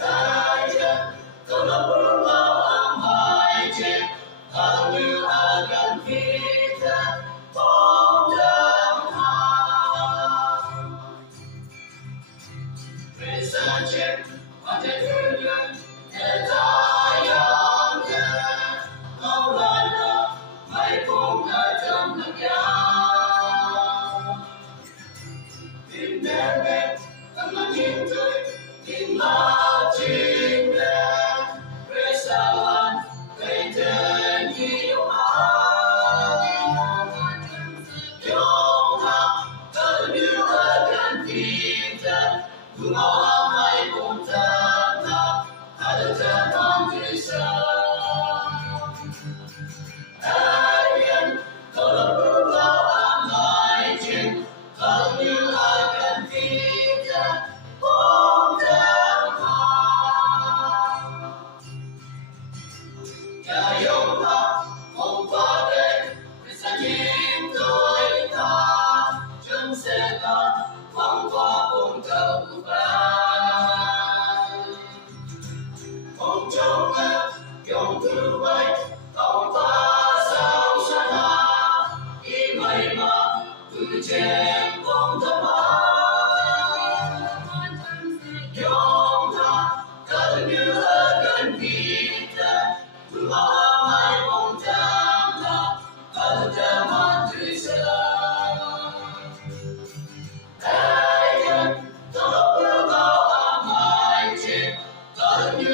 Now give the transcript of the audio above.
đại nhân cầu nó bước vào ám hại chết bao nhiêu gần khi thân bóng đêm hàng về xa chết và thế thương nhân để ta yang ngâu lan lơ mây cùng nơi trong nắng gió tìm đến bên tấm lòng nhìn tôi tìm mắt chính lên về xa lan về tên yêu ai yêu ta thật như ở gần tim thân cùng màu mây cùng thân ta ta được chân con tươi sáng ai yên cầu lòng bước vào ám hại trên thật như ở gần tim thân bóng đêm hàng cả yêu ta không qua đây để xa nhìn tôi ta chân sẽ ta vòng qua vùng cầu vai không trông em dòng thư vây không ta sao xa ta ý mây mà từ trên không thấp dòng ta thật như ở gần tim thân từ bao hai bóng trăng ta thật theo mắt tươi sáng ai nhân trong lúc bước vào ám hại chết thật như